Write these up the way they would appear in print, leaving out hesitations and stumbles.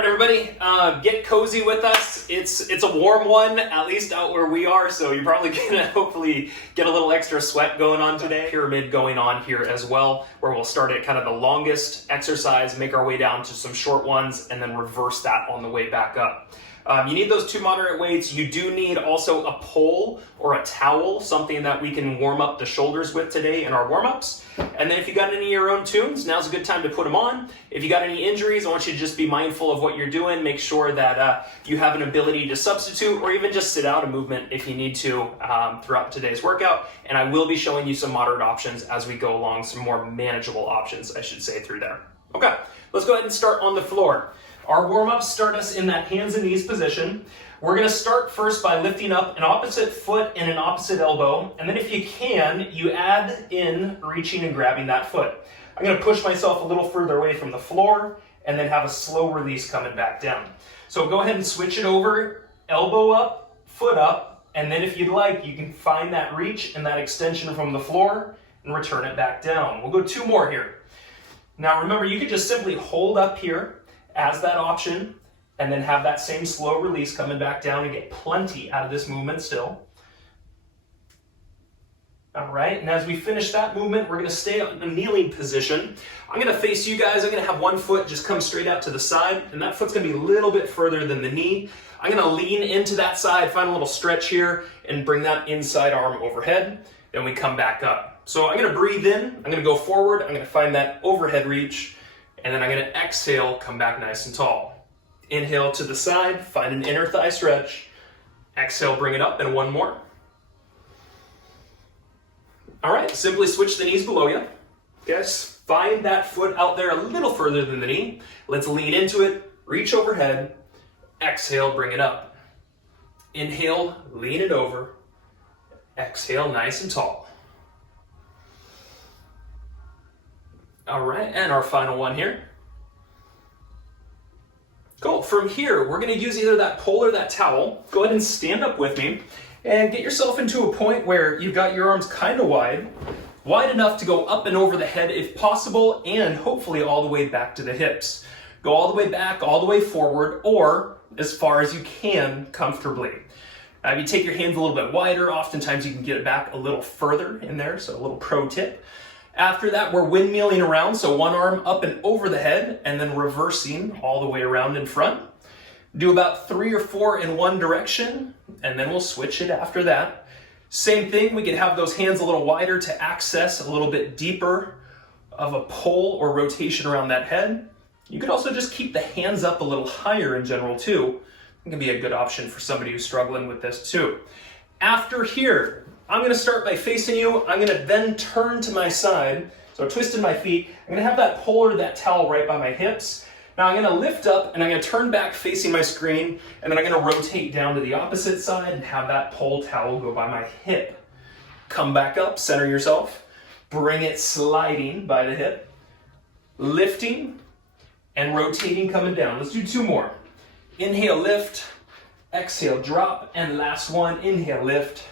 right, everybody, get cozy with us. It's a warm one, at least out where we are, so you're probably gonna hopefully get a little extra sweat going on today. Pyramid going on here as well, where we'll start at kind of the longest exercise, make our way down to some short ones, and then reverse that on the way back up. You need those two moderate weights. You do need also a pole or a towel, something that we can warm up the shoulders with today in our warm-ups. And then if you got any of your own tunes, now's a good time to put them on. If you got any injuries, I want you to just be mindful of what you're doing. Make sure that you have an ability to substitute or even just sit out a movement if you need to throughout today's workout. And I will be showing you some moderate options as we go along, some more manageable options, I should say, through there. Okay, let's go ahead and start on the floor. Our warm-ups start us in that hands and knees position. We're gonna start first by lifting up an opposite foot and an opposite elbow. And then if you can, you add in reaching and grabbing that foot. I'm gonna push myself a little further away from the floor and then have a slow release coming back down. So go ahead and switch it over, elbow up, foot up, and then if you'd like, you can find that reach and that extension from the floor and return it back down. We'll go two more here. Now remember, you could just simply hold up here as that option, and then have that same slow release coming back down and get plenty out of this movement still. All right, and as we finish that movement, we're gonna stay in a kneeling position. I'm gonna face you guys. I'm gonna have one foot just come straight out to the side, and that foot's gonna be a little bit further than the knee. I'm gonna lean into that side, find a little stretch here, and bring that inside arm overhead. Then we come back up. So I'm gonna breathe in, I'm gonna go forward, I'm gonna find that overhead reach, and then I'm gonna exhale, come back nice and tall. Inhale to the side, find an inner thigh stretch. Exhale, bring it up, and one more. All right, simply switch the knees below you. Guys, find that foot out there a little further than the knee. Let's lean into it, reach overhead. Exhale, bring it up. Inhale, lean it over. Exhale, nice and tall. All right, and our final one here. Cool, from here, we're gonna use either that pole or that towel. Go ahead and stand up with me and get yourself into a point where you've got your arms kind of wide enough to go up and over the head if possible, and hopefully all the way back to the hips. Go all the way back, all the way forward, or as far as you can comfortably. If you take your hands a little bit wider, oftentimes you can get it back a little further in there, so a little pro tip. After that, we're windmilling around, so one arm up and over the head, and then reversing all the way around in front. Do about 3 or 4 in one direction, and then we'll switch it after that. Same thing, we can have those hands a little wider to access a little bit deeper of a pull or rotation around that head. You could also just keep the hands up a little higher in general too. It can be a good option for somebody who's struggling with this too. After here, I'm gonna start by facing you. I'm gonna then turn to my side. So twisting my feet. I'm gonna have that pole or that towel right by my hips. Now I'm gonna lift up and I'm gonna turn back facing my screen, and then I'm gonna rotate down to the opposite side and have that pole towel go by my hip. Come back up, center yourself. Bring it sliding by the hip. Lifting and rotating, coming down. Let's do 2 more. Inhale, lift. Exhale, drop. And last one, inhale, lift.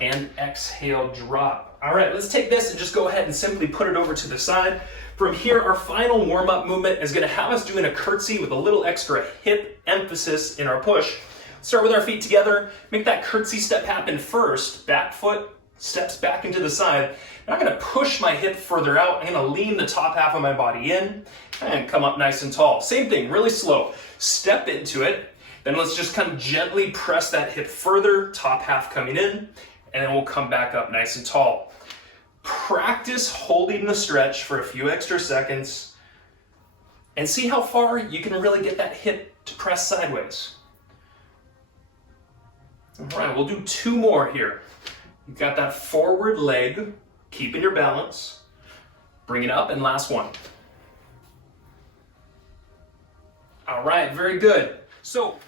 And exhale, drop. All right, let's take this and just go ahead and simply put it over to the side. From here, our final warm-up movement is gonna have us doing a curtsy with a little extra hip emphasis in our push. Start with our feet together, make that curtsy step happen first. Back foot steps back into the side. And I'm gonna push my hip further out. I'm gonna lean the top half of my body in and come up nice and tall. Same thing, really slow. Step into it. Then let's just kind of gently press that hip further, top half coming in, and then we'll come back up nice and tall. Practice holding the stretch for a few extra seconds and see how far you can really get that hip to press sideways. All right, we'll do 2 more here. You've got that forward leg, keeping your balance. Bring it up, and last one. All right, very good. So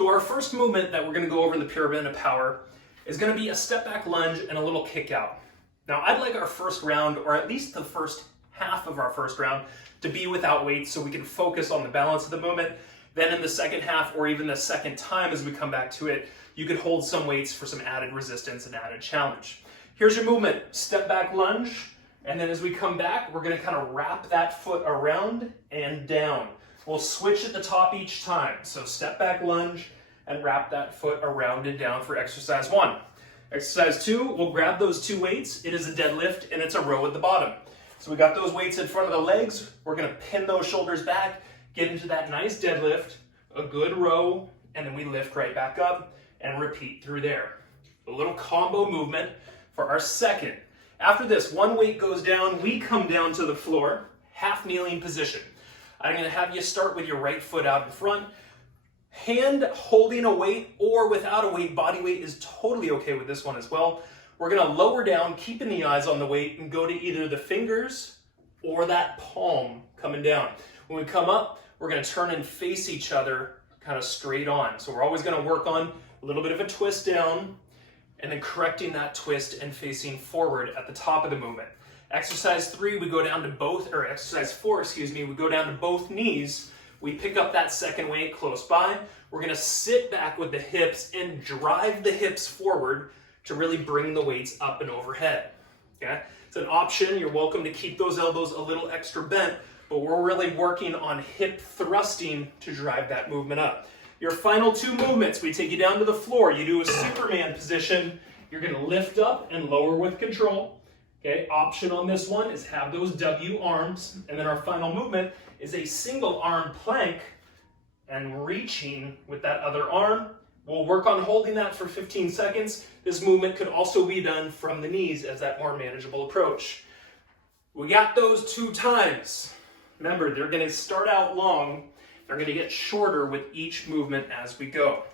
our first movement that we're gonna go over in the pyramid of power is gonna be a step back lunge and a little kick out. Now, I'd like our first round, or at least the first half of our first round, to be without weights so we can focus on the balance of the movement. Then in the second half, or even the second time as we come back to it, you could hold some weights for some added resistance and added challenge. Here's your movement, step back lunge, and then as we come back, we're gonna kind of wrap that foot around and down. We'll switch at the top each time. So step back lunge and wrap that foot around and down for exercise 1. Exercise 2, we'll grab those 2 weights. It is a deadlift and it's a row at the bottom. So we got those weights in front of the legs. We're gonna pin those shoulders back, get into that nice deadlift, a good row, and then we lift right back up and repeat through there. A little combo movement for our second. After this, one weight goes down, we come down to the floor, half kneeling position. I'm gonna have you start with your right foot out in front, hand holding a weight or without a weight. Body weight is totally okay with this one as well. We're gonna lower down, keeping the eyes on the weight, and go to either the fingers or that palm coming down. When we come up, we're gonna turn and face each other kind of straight on. So we're always gonna work on a little bit of a twist down and then correcting that twist and facing forward at the top of the movement. Exercise 3, we go down to both, or exercise 4, excuse me, we go down to both knees. We pick up that second weight close by. We're gonna sit back with the hips and drive the hips forward to really bring the weights up and overhead, okay? It's an option. You're welcome to keep those elbows a little extra bent, but we're really working on hip thrusting to drive that movement up. Your final 2 movements, we take you down to the floor. You do a Superman position. You're gonna lift up and lower with control. Okay, option on this one is have those W arms, and then our final movement is a single arm plank and reaching with that other arm. We'll work on holding that for 15 seconds. This movement could also be done from the knees as that more manageable approach. We got those 2 times. Remember, they're gonna start out long. They're gonna get shorter with each movement as we go.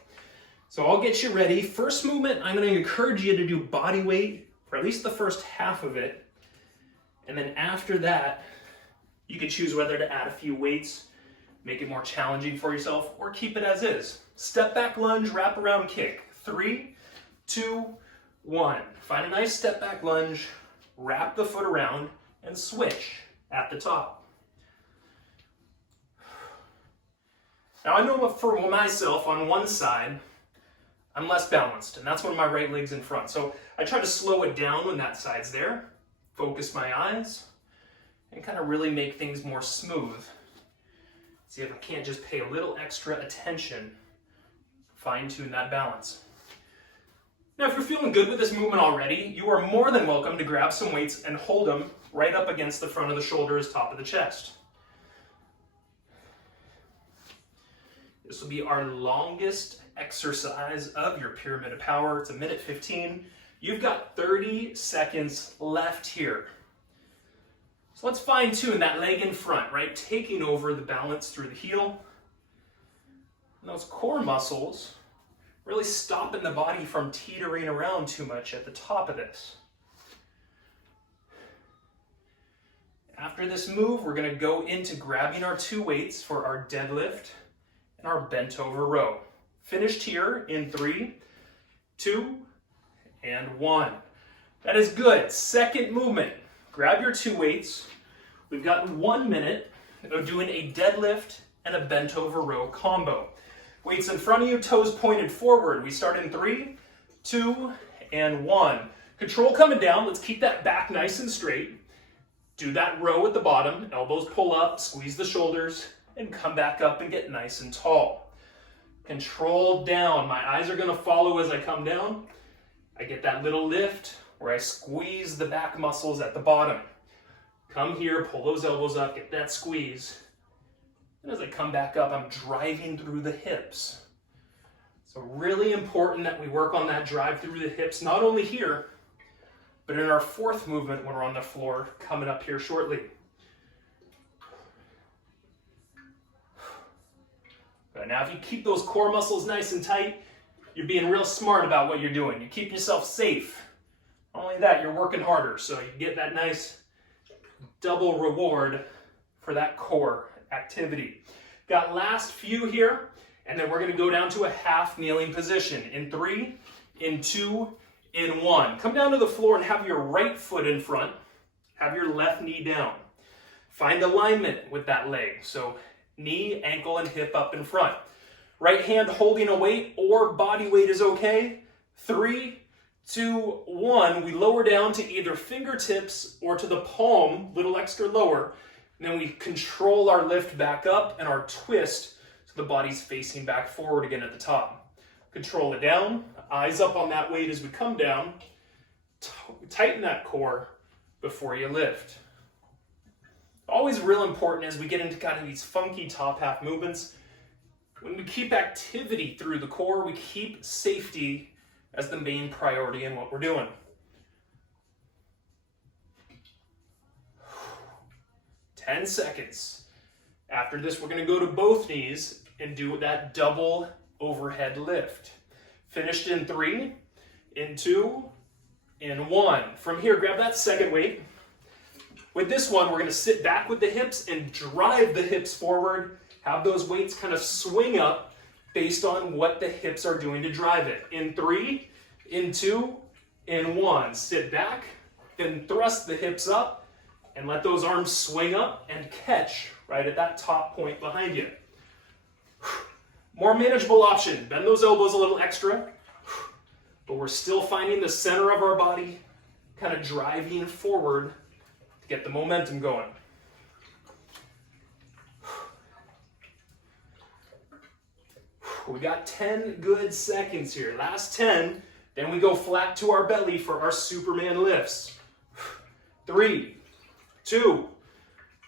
So I'll get you ready. First movement, I'm gonna encourage you to do body weight for at least the first half of it. And then after that, you can choose whether to add a few weights, make it more challenging for yourself, or keep it as is. Step back lunge, wrap around kick. 3, 2, 1. Find a nice step back lunge, wrap the foot around, and switch at the top. Now I know for myself, on one side, I'm less balanced, and that's when my right leg's in front. So I try to slow it down when that side's there, focus my eyes, and kind of really make things more smooth. See if I can't just pay a little extra attention, fine-tune that balance. Now, if you're feeling good with this movement already, you are more than welcome to grab some weights and hold them right up against the front of the shoulders, top of the chest. This will be our longest exercise of your pyramid of power. It's 1:15. You've got 30 seconds left here. So let's fine tune that leg in front, right? Taking over the balance through the heel. And those core muscles really stopping the body from teetering around too much at the top of this. After this move, we're gonna go into grabbing our 2 weights for our deadlift and our bent over row. Finished here in 3, 2, and 1. That is good. Second movement. Grab your 2 weights. We've got 1 minute of doing a deadlift and a bent over row combo. Weights in front of you, toes pointed forward. We start in 3, 2, and 1. Control coming down. Let's keep that back nice and straight. Do that row at the bottom. Elbows pull up, squeeze the shoulders, and come back up and get nice and tall. Control down. My eyes are gonna follow as I come down. I get that little lift where I squeeze the back muscles at the bottom. Come here, pull those elbows up, get that squeeze. And as I come back up, I'm driving through the hips. So really important that we work on that drive through the hips, not only here, but in our 4th movement when we're on the floor, coming up here shortly. Now, if you keep those core muscles nice and tight, you're being real smart about what you're doing. You keep yourself safe. Not only that, you're working harder, so you get that nice double reward for that core activity. Got last few here, and then we're gonna go down to a half kneeling position in 3, in 2, in 1. Come down to the floor and have your right foot in front, have your left knee down. Find alignment with that leg. So knee, ankle, and hip up in front. Right hand holding a weight or body weight is okay. 3, 2, 1. We lower down to either fingertips or to the palm, little extra lower. And then we control our lift back up and our twist so the body's facing back forward again at the top. Control it down, eyes up on that weight as we come down. Tighten that core before you lift. Always real important as we get into kind of these funky top half movements. When we keep activity through the core, we keep safety as the main priority in what we're doing. 10 seconds. After this, we're going to go to both knees and do that double overhead lift. Finished in 3, in 2, in 1. From here, grab that second weight. With this one, we're going to sit back with the hips and drive the hips forward. Have those weights kind of swing up based on what the hips are doing to drive it. In 3, in 2, in 1. Sit back, then thrust the hips up and let those arms swing up and catch right at that top point behind you. More manageable option. Bend those elbows a little extra, but we're still finding the center of our body kind of driving forward to get the momentum going. We got 10 good seconds here. Last 10, then we go flat to our belly for our Superman lifts. 3, 2,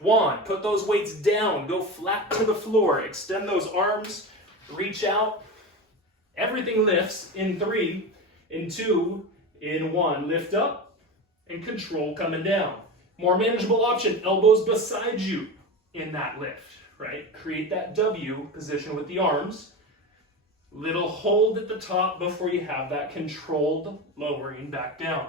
1. Put those weights down. Go flat to the floor. Extend those arms. Reach out. Everything lifts in 3, in 2, in 1. Lift up and control coming down. More manageable option, elbows beside you in that lift, right? Create that W position with the arms. Little hold at the top before you have that controlled lowering back down.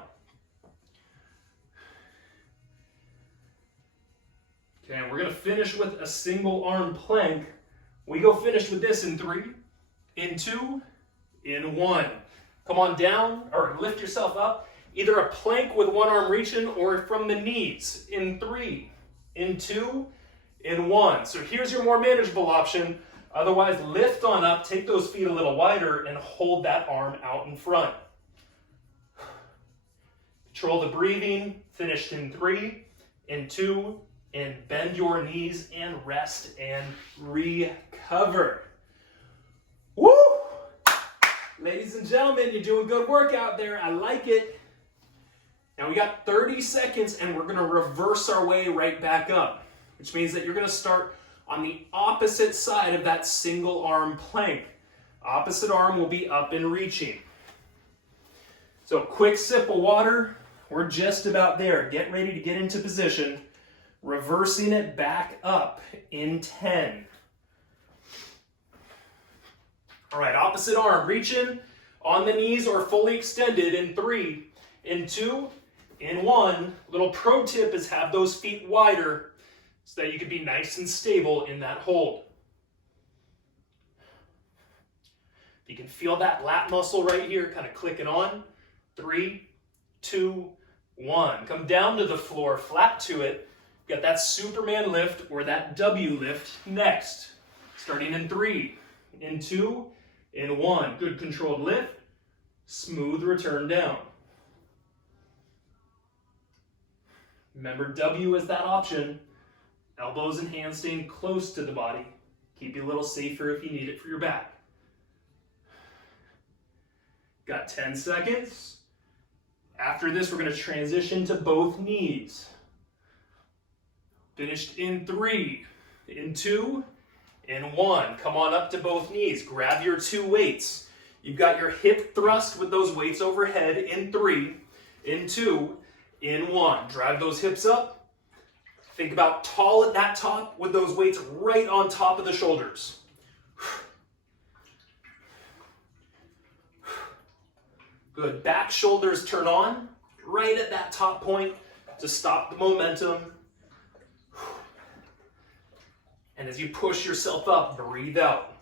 Okay, and we're going to finish with a single arm plank. We go finish with this in 3, in 2, in 1. Come on down, or lift yourself up. Either a plank with one arm reaching or from the knees in 3, in 2, in 1. So here's your more manageable option. Otherwise, lift on up, take those feet a little wider, and hold that arm out in front. Control the breathing. Finished in 3, in 2, and bend your knees and rest and recover. Woo! Ladies and gentlemen, you're doing good work out there. I like it. Now we got 30 seconds and we're gonna reverse our way right back up, which means that you're gonna start on the opposite side of that single arm plank. Opposite arm will be up and reaching. So quick sip of water. We're just about there. Get ready to get into position. Reversing it back up in 10. All right, opposite arm, reaching on the knees or fully extended in 3, in 2, in 1. Little pro tip is have those feet wider so that you can be nice and stable in that hold. You can feel that lat muscle right here kind of clicking on. 3, 2, 1. Come down to the floor, flat to it. Get that Superman lift or that W lift next. Starting in 3, in 2, in 1. Good controlled lift. Smooth return down. Remember, W is that option. Elbows and hands staying close to the body. Keep you a little safer if you need it for your back. Got 10 seconds. After this, we're going to transition to both knees. Finished in 3, in 2, in 1. Come on up to both knees. Grab your 2 weights. You've got your hip thrust with those weights overhead in 3, in 2, in 1. Drive those hips up. Think about tall at that top with those weights right on top of the shoulders. Good. Back shoulders turn on right at that top point to stop the momentum. And as you push yourself up, breathe out.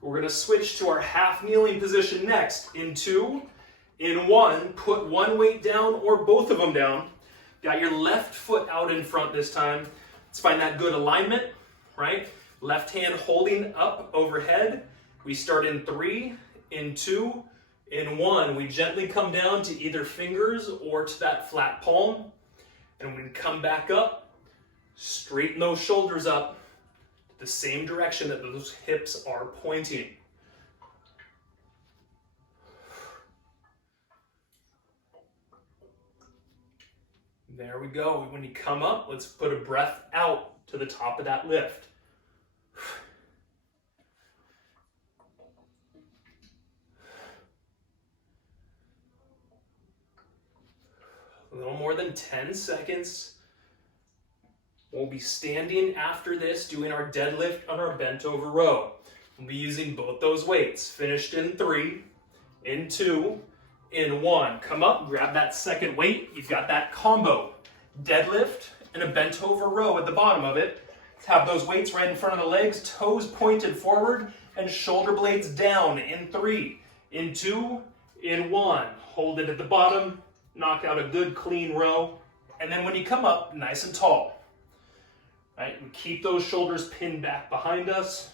We're going to switch to our half kneeling position next. In 2, in 1, put one weight down or both of them down. Got your left foot out in front this time. Let's find that good alignment, right? Left hand holding up overhead. We start in 3, in 2, In 1, we gently come down to either fingers or to that flat palm. And when we come back up, straighten those shoulders up the same direction that those hips are pointing. There we go. When you come up, let's put a breath out to the top of that lift. A little more than 10 seconds. We'll be standing after this, doing our deadlift on our bent over row. We'll be using both those weights. Finished in 3, in 2, in 1. Come up, grab that second weight. You've got that combo. Deadlift and a bent over row at the bottom of it. Have those weights right in front of the legs, toes pointed forward, and shoulder blades down in 3, in 2, in 1. Hold it at the bottom. Knock out a good clean row. And then when you come up, nice and tall. Right? We keep those shoulders pinned back behind us.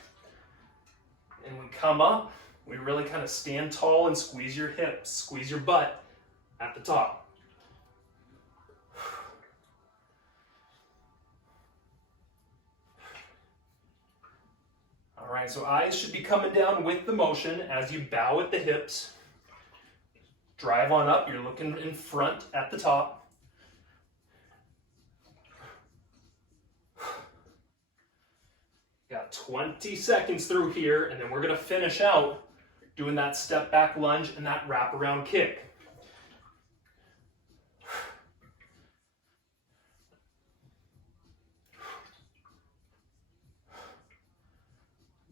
And we come up, we really kind of stand tall and squeeze your hips, squeeze your butt at the top. All right, so eyes should be coming down with the motion as you bow at the hips. Drive on up, you're looking in front at the top. Got 20 seconds through here, and then we're gonna finish out doing that step back lunge and that wraparound kick.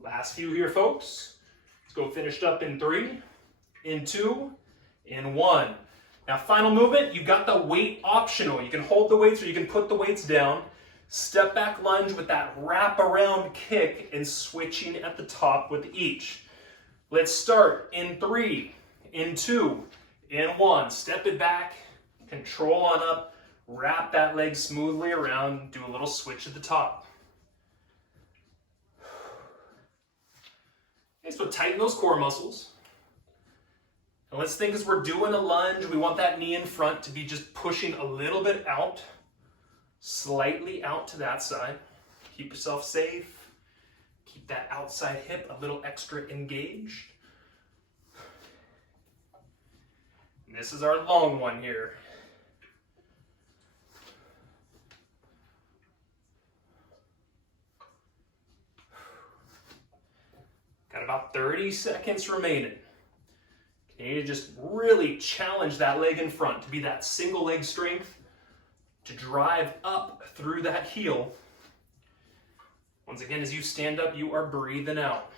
Last few here, folks. Let's go finished up in 3, in 2, in 1. Now, final movement, you've got the weight optional. You can hold the weights or you can put the weights down. Step back lunge with that wrap around kick and switching at the top with each. Let's start in 3, in 2, in 1. Step it back, control on up, wrap that leg smoothly around, do a little switch at the top. Okay, so tighten those core muscles. And let's think as we're doing a lunge, we want that knee in front to be just pushing a little bit out, slightly out to that side. Keep yourself safe. Keep that outside hip a little extra engaged. And this is our long one here. Got about 30 seconds remaining. You need to just really challenge that leg in front to be that single leg strength to drive up through that heel. Once again, as you stand up, you are breathing out.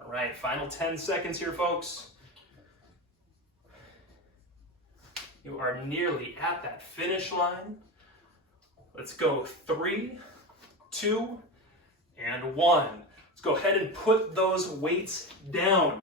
All right, final 10 seconds here, folks. You are nearly at that finish line. Let's go 3, 2, and 1. Let's go ahead and put those weights down.